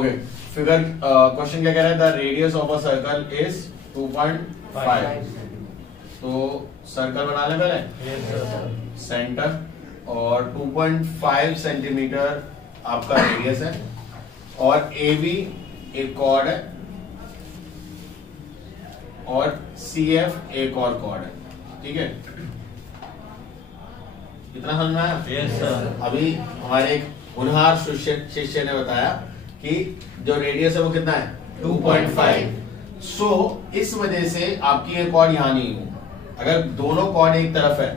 Okay, figure question क्या कह रहा है? The radius of a circle is 2.5। तो सर्कल बना ले पहले, सेंटर, और 2.5 सेंटीमीटर आपका रेडियस है, और ए बी एक कॉर्ड है, और सी एफ एक और कॉर्ड है। ठीक है, इतना समझ में आया? Yes sir. अभी हमारे एक होनहार शिष्य ने बताया कि जो रेडियस है वो कितना है? 2.5। सो इस वजह से आपकी ये कॉर्ड यहां नहीं है। अगर दोनों कॉर्ड एक तरफ है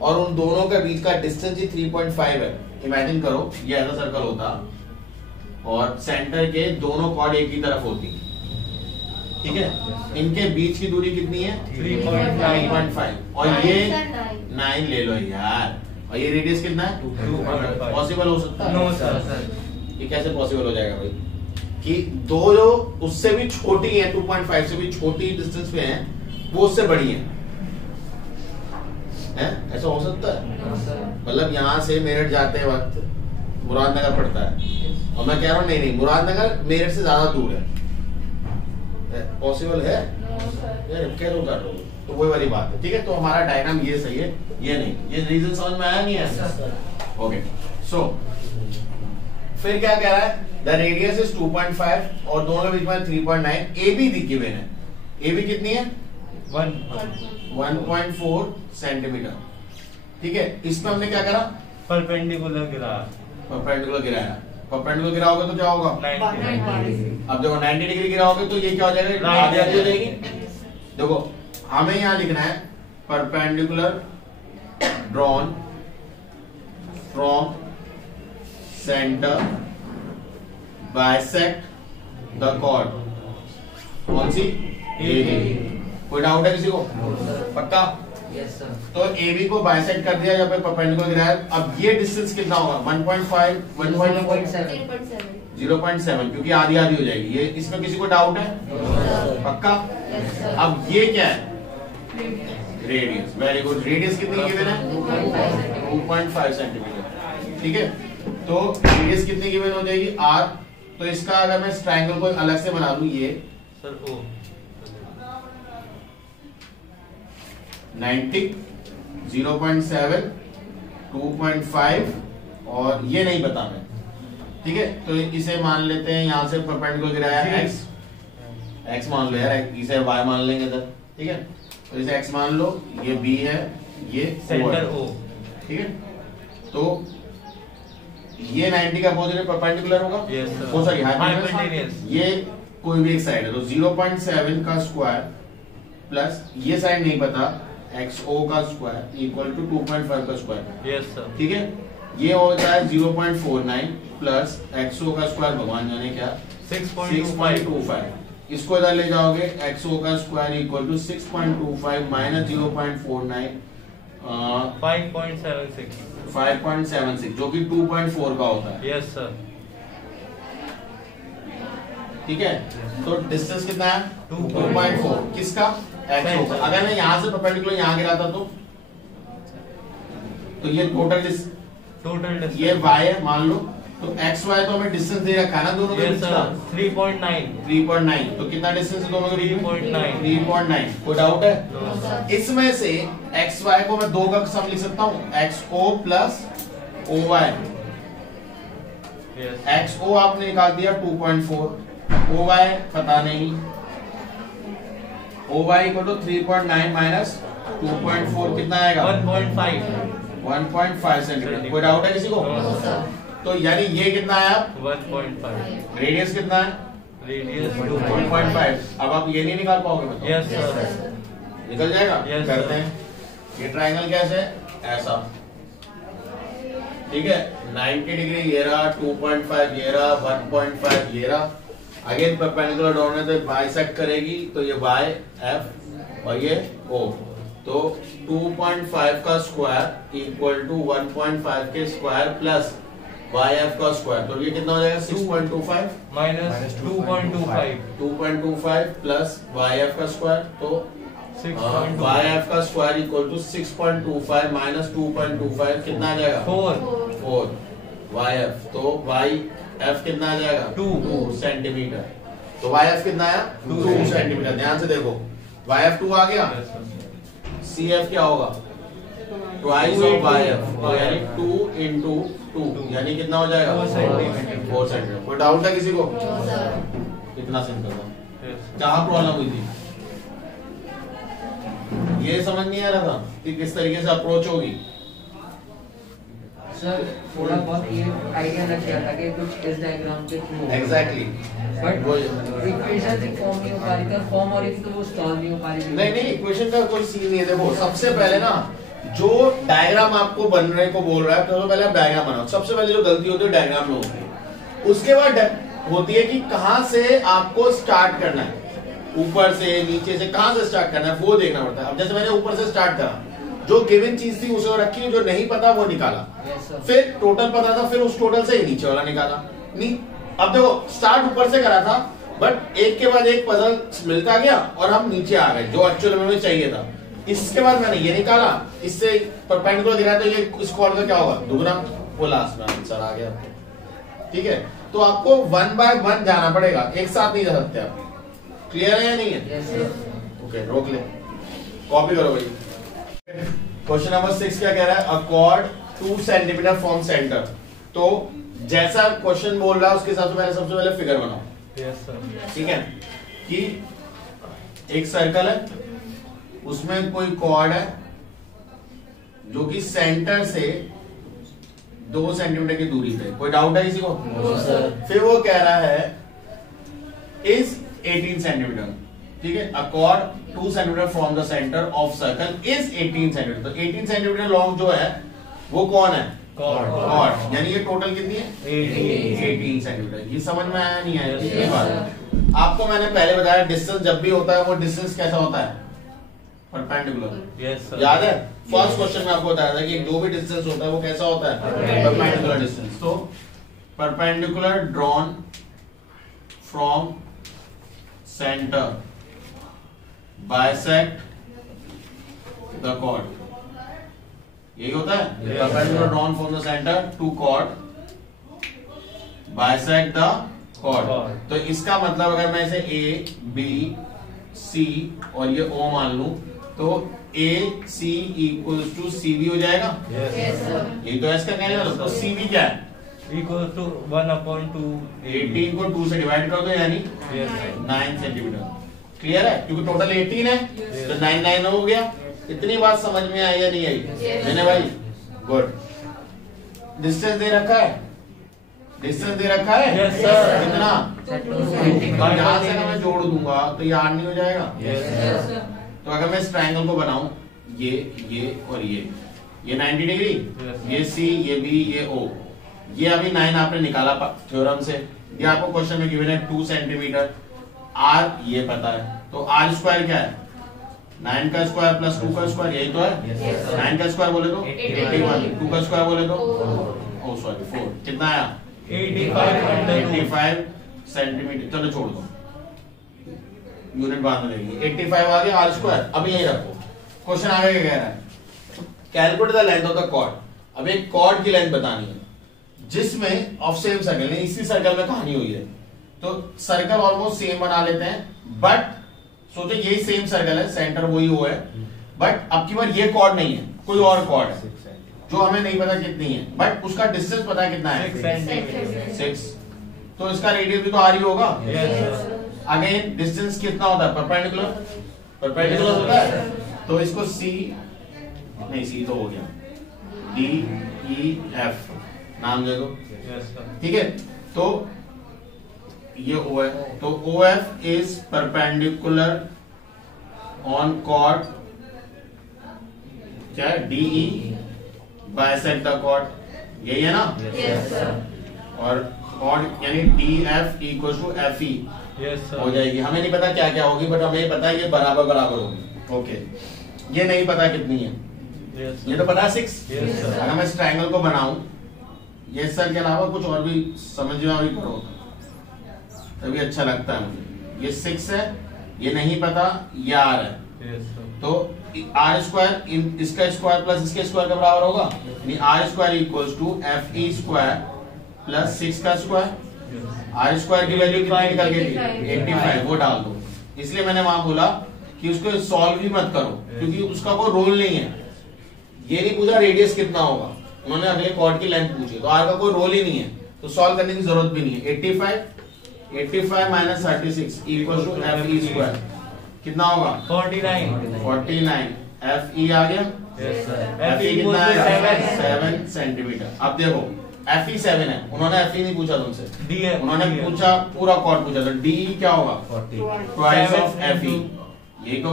और उन दोनों के बीच का डिस्टेंस ही 3.5 है, इमेजिन करो ये ऐसा सर्कल होता और सेंटर के दोनों कॉर्ड एक ही तरफ होती, ठीक है, इनके बीच की दूरी कितनी है? 3.5, और ये 9 ले लो यार, और ये रेडियस कितना है? 2.5। पॉसिबल हो सकता है? No sir. ये कैसे पॉसिबल हो जाएगा भाई कि दो जो उससे भी छोटी है, 2.5 से भी छोटी डिस्टेंस पे है, वो उससे बड़ी है? ऐसा हो सकता है? मतलब यहाँ से मेरठ जाते वक्त मुरादनगर पड़ता है और मैं कह रहा हूँ नहीं मुरादनगर मेरठ से ज्यादा दूर है, पॉसिबल है? यार क्या कर रहे हो? तो वही वाली बात है। ठीक है, तो हमारा डायग्राम ये सही है, ये नहीं। ये रीजन समझ में आया नहीं है? ओके, सो फिर क्या कह रहा है? द रेडियस इज 2.5 और दोनों के बीच में 3.9। ए बी गिवन है। ए बी कितनी है? 1.4 सेंटीमीटर। ठीक है, इसमें हमने क्या करा? परपेंडिकुलर गिराया। परपेंडिकुलर गिराया। परपेंडिकुलर गिराओगे तो क्या होगा? 90। अब देखो 90 डिग्री गिराओगे तो ये क्या हो जाएगा? आधी आधी हो जाएगी। देखो हमें यहां लिखना है perpendicular drawn from centre bisect the chord. कौन सी? ए। कोई डाउट है किसी को? पक्का? Yes sir. तो ए बी को बाइसेक्ट कर दिया, जब परपेंडिकुलर गिराया। अब ये डिस्टेंस कितना होगा? 1.5 0.7, क्योंकि आधी आधी हो जाएगी। ये इसमें किसी को डाउट है? पक्का? अब ये क्या है? रेडियस। Very good. रेडियस कितनी गिवन है? 2.5 सेंटीमीटर। ठीक है, तो रेडियस कितनी गिवन हो जाएगी? r। तो इसका अगर मैं इस ट्रायंगल को अलग से बना दूं, ये सर ओ 90, 0.7, 2.5 और ये नहीं बता मैं। ठीक है, तो इसे मान लेते हैं, यहां से परपेंडिकुलर गिराया x मान लो यार, इसे y मान लेंगे इधर। ठीक है, तो इसे x मान लो, ये b है, ये सेंटर ओ। ठीक है, तो ये 90 का अपोजिट परपेंडिकुलर होगा। Yes sir. हो सके हाइपोटेन्यूज। ये कोई भी एक साइड है, तो 0.7 का स्क्वायर प्लस ये साइड नहीं पता, xo का स्क्वायर इक्वल टू 2.5 का स्क्वायर। Yes sir. ठीक है, ये होता है 0.49 प्लस xo का स्क्वायर भगवान जाने क्या, 6.25। इसको इधर ले जाओगे, xo का स्क्वायर इक्वल टू 6.25 माइनस 0.49 5.76, जो कि 2.4 का होता है। Yes sir. ठीक है, तो डिस्टेंस कितना है? 2.4। किसका? xo का। अगर मैं यहां से परपेंडिकुलर यहां गिराता तो ये टोटल टोटल ये y है मान लो, तो x y तो हमें डिस्टेंस दे रखा है ना दोनों के बीच का? 3.9। 3.9। तो कितना डिस्टेंस है दोनों के बीच में? 3.9। कोई डाउट है? इसमें से x y को मैं दो का सम लिख सकता हूँ, xo प्लस oy। xo आपने निकाल दिया 2.4, oy पता नहीं, oy इक्वल टू 3.9 माइनस 2.4 कितना आएगा? 1.5 सेंटीमीटर। कोई डाउट है किसी को? तो यानी ये कितना आया? 1.5। रेडियस कितना है? रेडियस 2.5। अब आप ये नहीं निकाल पाओगे बताओ? Yes sir. निकल जाएगा? Yes, करते हैं। ये ट्रायंगल कैसे है? ऐसा। ठीक है, 90 डिग्री ये रहा, 2.5 ये रहा, 1.5 ये रहा। अगेन परपेंडिकुलर ड्रॉन है तो बाइसेक्ट करेगी, तो ये y f और ये o। तो 2.5 का स्क्वायर इक्वल टू 1.5 के स्क्वायर प्लस YF का स्क्वायर, तो ये कितना हो जाएगा? 6.25 माइनस 2.25 2.25 प्लस YF का स्क्वायर, तो YF का स्क्वायर इक्वल टू 6.25 माइनस 2.25 कितना आ जाएगा? 4 YF। तो एफ कितना आ जाएगा 2 सेंटीमीटर। तो वाई एफ कितना आया 2 सेंटीमीटर। ध्यान से देखो वाई एफ 2 आ गया, सी एफ क्या होगा ट्वाइस ऑफ वाई एफ, यानी 2 इंटू 2 यानी कितना हो जाएगा 4 सेंटीमीटर। 4 सेंटीमीटर। कोई डाउट है किसी को? कितना सिंपल था। कहाँ प्रॉब्लम हुई थी? ये समझ नहीं आ रहा था कि किस तरीके से अप्रोच होगी। सर थोड़ा बहुत ये आइडिया लग गया था कि कुछ इस डायग्राम के थ्रू एग्जैक्टली बट वो इक्वेशन से फॉर्म नहीं हो पा रही था, फॉर्म और तो वो सॉल्व नहीं हो पा रही थी। नहीं इक्वेशन का कोई सीन नहीं है। देखो सबसे पहले ना जो डायग्राम आपको बनने को बोल रहा है तो पहले आप डायग्राम बनाओ। सबसे पहले जो गलती होती है डायग्राम में होती है, उसके बाद होती है कि कहां से आपको स्टार्ट करना है, ऊपर से नीचे से कहां से स्टार्ट करना है वो देखना पड़ता है। अब जैसे मैंने ऊपर से स्टार्ट करा, जो गिवन चीज थी उसे रखी, जो नहीं पता वो निकाला, फिर टोटल पता था फिर उस टोटल से ही नीचे वाला निकाला। नहीं अब देखो स्टार्ट ऊपर से करा था बट एक के बाद एक पजल मिलता गया और हम नीचे आ गए जो एक्चुअल में चाहिए था। इसके बाद मैंने ये निकाला, इससे परपेंडिकुलर गिरा तो ये इस कॉर्ड का क्या होगा दुगना, वो लास्ट में आंसर आ गया। ठीक है तो आपको 1 बाय 1 जाना पड़ेगा, एक साथ नहीं जा सकते आप। क्लियर है या नहीं है? ओके रोक ले, कॉपी करो भाई। क्वेश्चन नंबर 6 क्या कह रहा है? अ कॉर्ड 2 सेंटीमीटर फ्रॉम सेंटर। तो जैसा क्वेश्चन बोल रहा है उसके हिसाब से पहले सबसे पहले फिगर बनाओ। Yes sir. ठीक है कि एक सर्कल है, उसमें कोई कॉर्ड है जो कि सेंटर से 2 सेंटीमीटर की दूरी पे। कोई डाउट है किसी को? फिर वो कह रहा है इज 18 सेंटीमीटर। ठीक है अ cord 2 centimetre from the centre of circle is 18 centimetre. तो 18 सेंटीमीटर लॉन्ग जो है वो कौन है? कॉर्ड। यानी ये टोटल कितनी है 18 सेंटीमीटर। ये समझ में आया नहीं आया? ये बात आपको मैंने पहले बताया, डिस्टेंस जब भी होता है वो डिस्टेंस कैसा होता है? परपेंडिकुलर। Yes sir. याद है फर्स्ट क्वेश्चन में आपको बताया था कि जो भी डिस्टेंस होता है वो कैसा होता है? Perpendicular distance. तो perpendicular drawn from centre bisect the chord. यही होता है perpendicular drawn from the centre to chord bisect the chord. तो इसका मतलब अगर मैं इसे ए बी सी और ये ओ मान लूं तो ए सी इक्वल्स टू सी बी हो जाएगा। यही तो एस का कहने वाला। तो सी बी क्या है? इक्वल टू 1/2 18 को 2 से डिवाइड कर दो यानी 9 सेंटीमीटर। क्लियर है? क्योंकि टोटल 18 है तो 9 9 हो गया। इतनी बात समझ में आई या नहीं आई? मैंने भाई गुड। डिस्टेंस दे रखा है, डिस्टेंस दे रखा है। Yes sir. कितना? और यहां से ना मैं जोड़ दूंगा तो ये 8 नहीं हो जाएगा? Yes sir. तो अगर मैं इस ट्रायंगल को बनाऊं ये और ये 90 डिग्री, ये सी ये बी ये ओ, ये अभी 9 आपने निकाला थ्योरम से। ये आपको क्वेश्चन में गिवन है 2 सेंटीमीटर। आर ये पता है तो आर स्क्वायर क्या है? 9 का स्क्वायर प्लस 2 का स्क्वायर, यही तो है। 9 का स्क्वायर बोले तो 81, 2 का स्क्वायर बोले तो ओ सॉरी 4। कितना आया? 85 सेंटीमीटर। चलो छोड़ दो, यूनिट बाद में देंगे। 85 आ गया आर स्क्वायर। अब यही रखो। क्वेश्चन आगे क्या कह रहा है? Calculate the length of the chord. अब एक कॉर्ड की लेंथ बतानी है जिसमें ऑफ सेम सर्कल, इसी सर्कल में कहानी हुई है। तो सर्कल ऑलमोस्ट सेम बना लेते हैं बट सोचो यही सेम सर्कल है, सेंटर वही हो है बट अब की बार ये कॉर्ड नहीं है, कोई और कॉर्ड है जो हमें नहीं पता कितनी है बट उसका डिस्टेंस पता है कितना है? 6 सेंटीमीटर। 6। तो इसका रेडियस भी तो आर ही होगा। Yes sir. अगेन डिस्टेंस कितना होता है? परपेंडिकुलर होता है। तो इसको सी नहीं, सी तो हो गया, डी ई एफ नाम दे दो। Yes sir. ठीक है तो ये ओ है तो O F is perpendicular on chord क्या है? DE bisect the chord. यही है ना? Yes sir. और कॉर्ड यानी D F equal to F E yes sir. हो जाएगी। हमें नहीं पता क्या क्या होगी बट हमें पता है ये बराबर बराबर होगी। ओके ये नहीं पता कितनी है, यस ये तो पता है 6। Yes sir. अगर मैं इस ट्रायंगल को बनाऊं, ये सर के अलावा कुछ और भी समझ में भी करो तभी अच्छा लगता है मुझे। ये 6 है, ये नहीं पता, ये आर है। Yes sir. तो आर स्क्वायर इसका स्क्वायर प्लस इसके स्क्वायर का बराबर होगा, यानी R square equals to F E square plus 6 का स्क्वायर। आर स्क्वायर की वैल्यू कितनी निकल गई थी 85, वो डाल दो। इसलिए मैंने वहां बोला कि उसको सॉल्व भी मत करो क्योंकि उसका कोई रोल नहीं है। ये नहीं पूछा रेडियस कितना होगा, उन्होंने अगले कॉर्ड की लेंथ पूछी, तो आर का कोई रोल ही नहीं है, तो सॉल्व करने की जरूरत भी नहीं है। 85 minus 36 equal to F E square कितना होगा 49 एफ ई आ गया। एफ ई कितना है 7 सेंटीमीटर। अब देखो एफ ई 7 है, उन्होंने एफ ई नहीं पूछा तुमसे, डी है, उन्होंने डी है। पूछा पूरा कॉर्ड पूछा, तो डी क्या होगा ट्वाइस ऑफ एफ ई। यही तो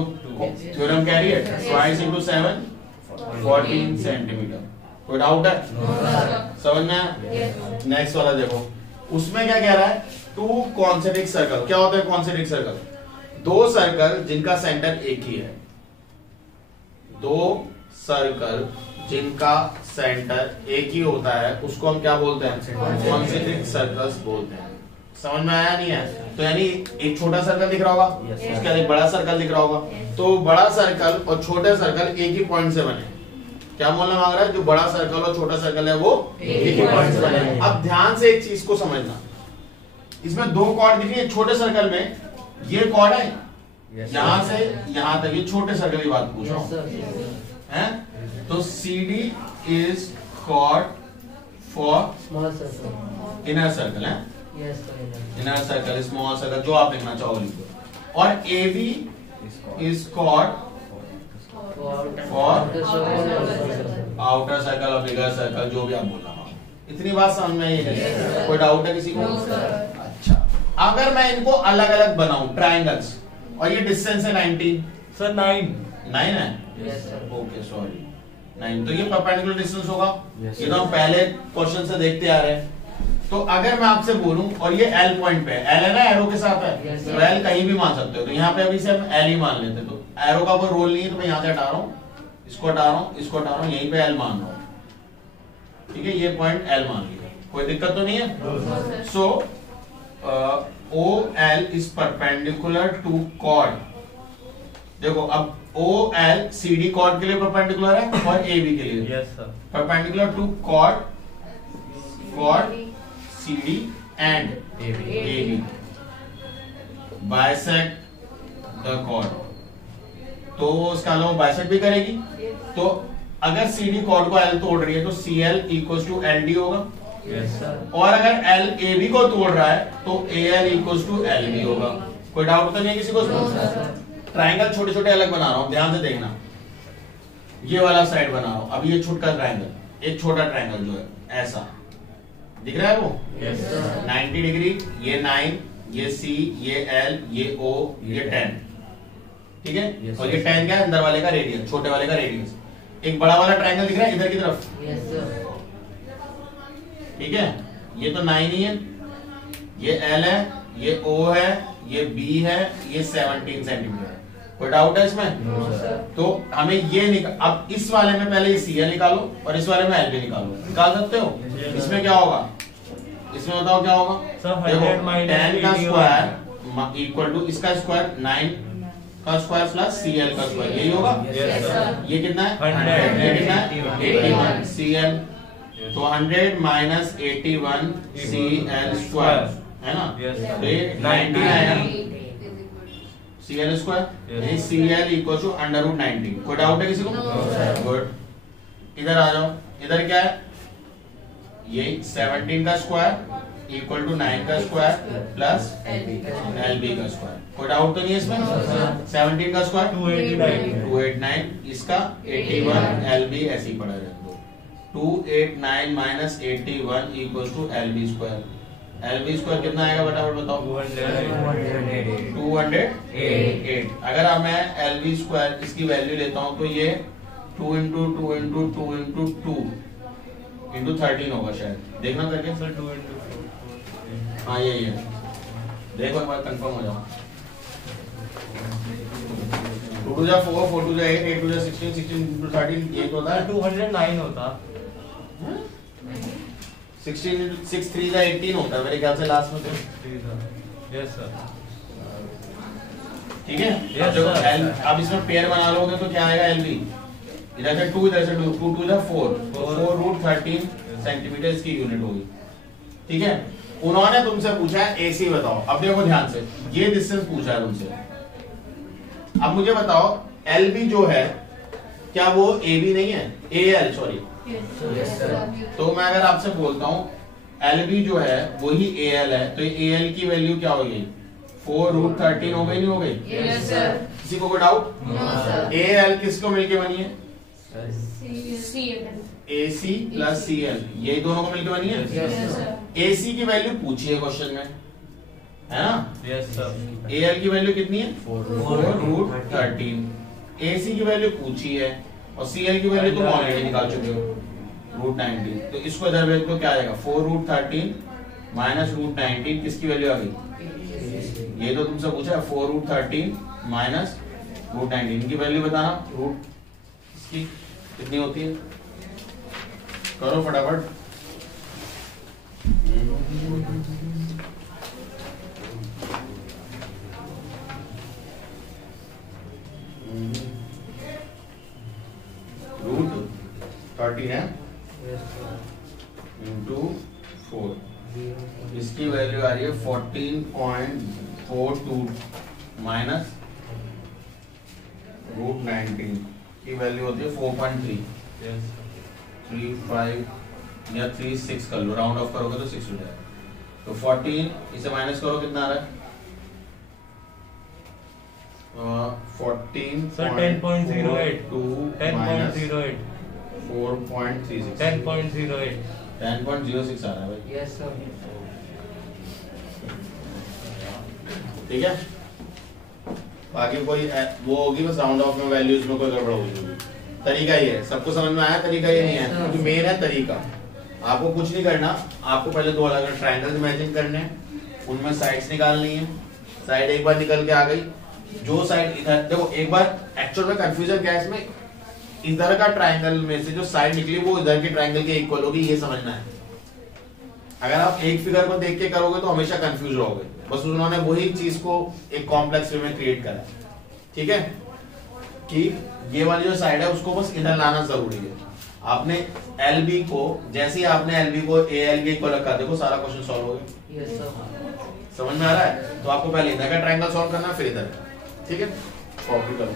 थ्योरम कह रही है, ट्वाइस इनटू 7 14 सेंटीमीटर। कोई डाउट है समझ में आया? नेक्स्ट वाला देखो, उसमें क्या कह रहा है, टू कॉन्सेंट्रिक सर्कल। क्या होता है कॉन्सेंट्रिक सर्कल? दो सर्कल जिनका सेंटर एक ही है, दो सर्कल जिनका सेंटर एक ही होता है उसको हम क्या बोलते हैं कॉन्सेंट्रिक सर्कल्स बोलते हैं। समझ में आया नहीं है? तो यानी एक छोटा सर्कल दिख रहा होगा, उसके बाद एक बड़ा सर्कल दिख रहा होगा, तो बड़ा सर्कल और छोटे सर्कल एक ही पॉइंट से बने। क्या बोलना मांग रहा है? जो बड़ा सर्कल और छोटा सर्कल है वो एक ही पॉइंट से बने। अब ध्यान से एक चीज को समझना, इसमें दो कॉर्ड दिख रही है। छोटे सर्कल में ये कॉर्ड है यहां से यहां तक, ये छोटे सर्कल की बात पूछ रहा हूं। तो CD is chord for inner circle है, इनर सर्कल स्मॉल सर्कल जो आप लिखना चाहो लिखो। और AB is chord for outer circle और बिगर सर्कल, जो भी आप बोलना। इतनी बात समझ में आई है? कोई डाउट है किसी को? अच्छा, अगर मैं इनको अलग अलग बनाऊं ट्रायंगल्स, और ये डिस्टेंस है 19 सर 9 है, ओके सॉरी 9, तो ये परपेंडिकुलर डिस्टेंस होगा। ये तो हम पहले क्वेश्चन से देखते आ रहे हैं। तो अगर मैं आपसे बोलूं और ये L पॉइंट पे है, L है ना एरो के साथ है, तो L कहीं भी मान सकते हो, तो यहाँ पे अभी से हम L ही मान लेते, तो एरो का कोई रोल नहीं है, तो मैं यहाँ से हटा रहा हूँ, इसको हटा रहा हूँ, इसको हटा रहा हूँ, यहीं पे L मान रहा हूँ। ठीक है, ये पॉइंट L मान लिया, कोई दिक्कत तो नहीं है। So OL is perpendicular to chord. देखो अब OL CD कॉर्ड के लिए परपेंडिकुलर है और AB के लिए। Yes sir. Perpendicular to chord CD and AB bisect the chord, तो उसका लो बाइसेक्ट भी करेगी। तो अगर CD कॉर्ड को L तोड़ रही है तो CL इक्वल्स टू LD होगा। Yes sir. और अगर L AB को तोड़ रहा है तो AL इक्वल्स टू LB होगा। कोई डाउट तो नहीं है किसी को? ट्रायंगल छोटे छोटे अलग बना रहा हूं, ध्यान से देखना। ये वाला साइड बना रहा हूं, अब ये छोटा ट्रायंगल, एक छोटा ट्रायंगल जो है ऐसा दिख रहा है वो, यस सर। 90 डिग्री, ये 9, ये C, ये L, ये O, ये 10, ठीक है। Yes, और ये yes. 10 क्या है? अंदर वाले का रेडियस, छोटे वाले का रेडियस। एक बड़ा वाला ट्रायंगल दिख रहा है इधर की तरफ, ठीक है। ये तो 9 ही है, ये L है, ये O है, ये B है, ये 17 सेंटीमीटर है। कोई डाउट है इसमें? तो हमें ये अब इस वाले में पहले ये CL निकालो और इस वाले में LB निकालो, निकाल सकते हो। इसमें क्या होगा? इसमें बताओ क्या होगा? देखो 10 का स्क्वायर इक्वल टू इसका स्क्वायर 9 का स्क्वायर प्लस CL का स्क्वायर, यही होगा। ये कितना है? 100। ये कितना है? 81 CL, तो 100 माइनस 81 CL स्क्वायर है ना, तो ये 90 आएगा CL स्क्वायर, यानी CL इक्वल टू √90। कोई डाउट है किसी को? गुड, इधर आ जाओ। इधर क्या है? ये 17 का स्क्वायर इक्वल टू 9 का स्क्वायर प्लस LB का स्क्वायर। कोई डाउट तो नहीं है इसमें? 17 का स्क्वायर 289, इसका 81, LB ऐसे ही पड़ा रहता है। 289 minus 81 equal to LB square. LB square कितना आएगा फटाफट बताओ? 208। अगर अब मैं LB स्क्वायर इसकी वैल्यू लेता हूं तो ये 2 इंटू 2 इंटू 2 इंटू 2 इंटू 13 होगा शायद, देखना करके। सर 2 इंटू हाँ यही है, देखो एक बार कंफर्म हो जाओ। 2 टू जा 4, 4 टू जा 8, 8 टू जा 16, 16 इंटू 13 ये तो होता है 209 होता। 16 इंटू 6 3 जा 18 होता है मेरे ख्याल से लास्ट में तो। Yes sir. ठीक है। Yes, देखो sir. अब इसमें पेयर बना लोगे तो क्या आएगा? LB इधर से 2 इधर से 2, 2 टू जा 4, तो 4 √13 सेंटीमीटर इसकी यूनिट होगी। ठीक है। उन्होंने तुमसे पूछा है एसी बताओ। अब देखो ध्यान से, ये डिस्टेंस पूछा है तुमसे। अब मुझे बताओ एलबी जो है क्या वो AB नहीं है, AL सॉरी। तो मैं अगर आपसे बोलता हूँ LB जो है वही AL है, तो ये AL की वैल्यू क्या हो गई 4√13 हो गई, नहीं हो गई? किसी को कोई डाउट? AL किसको मिलके बनी है? AC प्लस CL, यही दोनों को मिलके बनी है। AC की वैल्यू पूछी है क्वेश्चन में, है ना? Yes sir. AL की वैल्यू कितनी है 4√13। AC की वैल्यू पूछी है और CL की वैल्यू तुम ऑलरेडी निकाल चुके हो √19। तो इसको इधर भेज दो, क्या आएगा 4√13 माइनस √19, किसकी वैल्यू आ गई? ये तो तुमसे पूछा है 4√13 माइनस √19, इनकी वैल्यू बताना। रूट इसकी कितनी होती है, करो फटाफट। √13 है इंटू 4, इसकी वैल्यू आ रही है 14.42 माइनस √19 की वैल्यू होती है 4.3, यस 35 या 36 कर लो, राउंड ऑफ करोगे तो 6 हो जाएगा। तो 14 इसे माइनस करो, कितना आ रहा है 14 सर 10.08 माइनस 10.08 4.36 10.08 10.06 आ रहा है भाई, यस सर। ठीक है। बाकी कोई वो होगी बस राउंड ऑफ में वैल्यूज में कोई गड़बड़ होगी। तरीका ये है, सबको समझ में आया? तरीका ये नहीं है क्योंकि मेन है तरीका। आपको कुछ नहीं करना, आपको पहले दो अलग अलग ट्रायंगल इमेजिन करने हैं, उनमें साइड्स निकालनी है। साइड एक बार निकल के आ गई, जो साइड इधर देखो, एक बार एक्चुअल में कंफ्यूजन क्या है इसमें, इधर का ट्रायंगल में से जो साइड निकली वो इधर के ट्रायंगल के इक्वल होगी, ये समझना है। अगर आप एक फिगर को देख के करोगे तो हमेशा कंफ्यूज रहोगे। बस उन्होंने वही चीज को एक कॉम्प्लेक्स वे में क्रिएट करा, ठीक है, कि ये वाली जो साइड है उसको बस इधर लाना जरूरी है। आपने LB को, जैसे ही आपने LB को AL के इक्वल रखा, देखो सारा क्वेश्चन सॉल्व हो गया। Yes sir. समझ में आ रहा है? तो आपको पहले इधर का ट्रायंगल सॉल्व करना है, फिर इधर, ठीक है, कॉपी करो।